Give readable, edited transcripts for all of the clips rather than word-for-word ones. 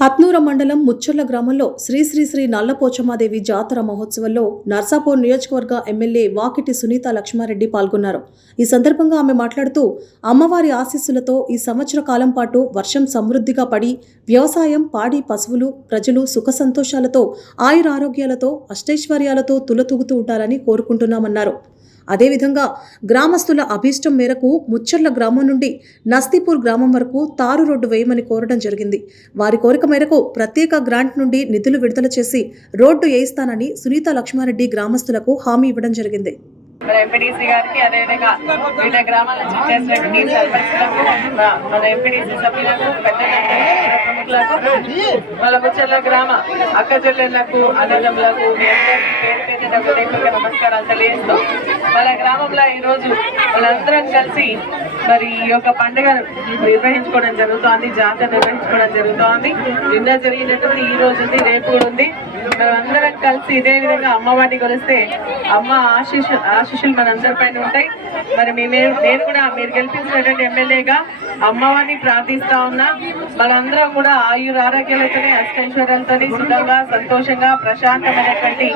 హత్నూర మండలం ముచ్చర్ల గ్రామంలో శ్రీ శ్రీ శ్రీ నల్లపోచమ్మాదేవి జాతర మహోత్సవంలో నర్సాపూర్ నియోజకవర్గ ఎమ్మెల్యే వాకిటి సునీత లక్ష్మారెడ్డి పాల్గొన్నారు. ఈ సందర్భంగా ఆమె మాట్లాడుతూ అమ్మవారి ఆశీస్సులతో ఈ సంవత్సర కాలం పాటు వర్షం సమృద్ధిగా పడి వ్యవసాయం, పాడి, పశువులు, ప్రజలు సుఖ సంతోషాలతో ఆయురారోగ్యాలతో అష్టైశ్వర్యాలతో తులతూగుతూ ఉంటారని కోరుకుంటున్నామన్నారు. అదేవిధంగా గ్రామస్తుల అభీష్టం మేరకు ముచ్చర్ల గ్రామం నుండి నస్తీపూర్ గ్రామం వరకు తారు రోడ్డు వేయమని కోరడం జరిగింది. వారి కోరిక మేరకు ప్రత్యేక గ్రాంట్ నుండి నిధులు విడుదల చేసి రోడ్డు వేయిస్తానని సునీత లక్ష్మారెడ్డి గ్రామస్తులకు హామీ ఇవ్వడం జరిగింది. ఎంపీడీసీ గారికి అదేవిధంగా వివిధ గ్రామాల నుంచి చేసినటువంటి సర్పంచులకు, మన ఎంపీడీసీ సభ్యులకు, పెద్దలకు, ప్రముఖులకు, వాళ్ళ ముచ్చర్ల గ్రామ అక్క చెల్లెళ్లకు, అన్నదమ్ములకు పేరు పేరున నమస్కారాలు తెలియజేస్తూ వాళ్ళ గ్రామంలో ఈరోజు వాళ్ళందరం కలిసి మరి ఈ యొక్క పండుగ నిర్వహించుకోవడం జరుగుతోంది, జాతర నిర్వహించుకోవడం జరుగుతోంది. నిన్న జరిగినటువంటి ఈ రోజు ఉంది, రేపు కూడా ఉంది. మేమందరం కలిసి ఇదే విధంగా అమ్మవారిని కొలిస్తే అమ్మ ఆశీస్సులు మనందరిపైన ఉంటాయి. మరి నేను కూడా మీరు గెలిపించినటువంటి ఎమ్మెల్యేగా అమ్మవారిని ప్రార్థిస్తా ఉన్నా. మనందరం కూడా ఆరోగ్యాలతోనే, అష్టైశ్వర్యాలతో సుఖంగా, సంతోషంగా, ప్రశాంతమైనటువంటి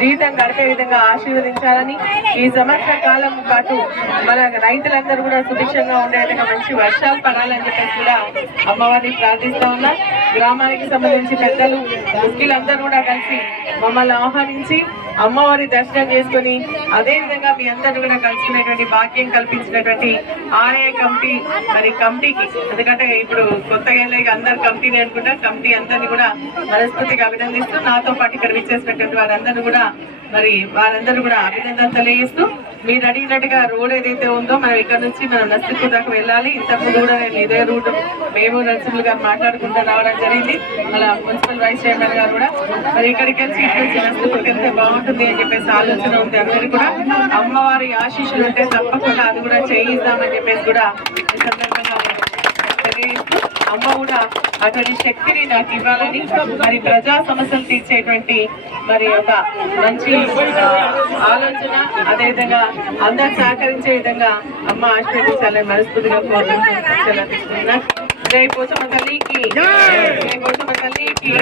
జీవితం గడిపే విధంగా ఆశీర్వదించాలని, ఈ సంవత్సర కాలం పాటు మన రైతులందరూ కూడా సుభిక్షంగా ఉండే విధంగా మంచి వర్షాలు పడాలని చెప్పేసి కూడా అమ్మవారిని ప్రార్థిస్తా ఉన్నా. గ్రామానికి సంబంధించి పెద్దలు, ముఖ్యులందరూ కూడా కలిసి మమ్మల్ని ఆహ్వానించి అమ్మవారి దర్శనం చేసుకుని అదేవిధంగా మీ అందరూ కూడా కలుసుకునేటువంటి భాగ్యం కల్పించినటువంటి ఆలయ కమిటీకి ఎందుకంటే ఇప్పుడు కొత్తగా అందరు కమిటీని అనుకుంటా, కమిటీ అందరినీ కూడా మనస్ఫూర్తిగా అభినందిస్తూ, నాతో పాటు ఇక్కడ విచ్చేసినటువంటి వారందరూ కూడా అభినందనలు తెలియజేస్తూ, మీరు అడిగినట్టుగా రోడ్ ఏదైతే ఉందో మనం ఇక్కడ నుంచి మనం నర్సింపూర్ దాకా వెళ్ళాలి. ఇంతకుముందు కూడా నేను ఇదే రూట్ మేము నర్సింహులు గారు మాట్లాడుకుంటూ రావడం జరిగింది. అలా మున్సిపల్ వైస్ చైర్మన్ గారు కూడా మరి ఇక్కడికి వెళ్ళి ఇక్కడి నుంచి నర్సింపూర్కి వెళ్తే బాగుంటుంది అని చెప్పేసి ఆలోచన ఉంది. అందరికీ కూడా అమ్మవారి ఆశీస్సులు ఉంటే తప్పకుండా అది కూడా చేయిద్దామని చెప్పేసి కూడా ఈ సందర్భంగా తెలియజేస్తూ, అమ్మ కూడా అటువంటి శక్తిని నాకు ఇవ్వాలని, మరి ప్రజా సమస్యలు తీర్చేటువంటి మరి ఒక మంచి ఆలోచన, అదేవిధంగా అందరు సహకరించే విధంగా అమ్మ ఆశీర్వదించాలని మనస్ఫూర్తిగా కోరుకుంటున్నా. జై పోచమ్మ తల్లికి, జై పోచమ్మ తల్లికి.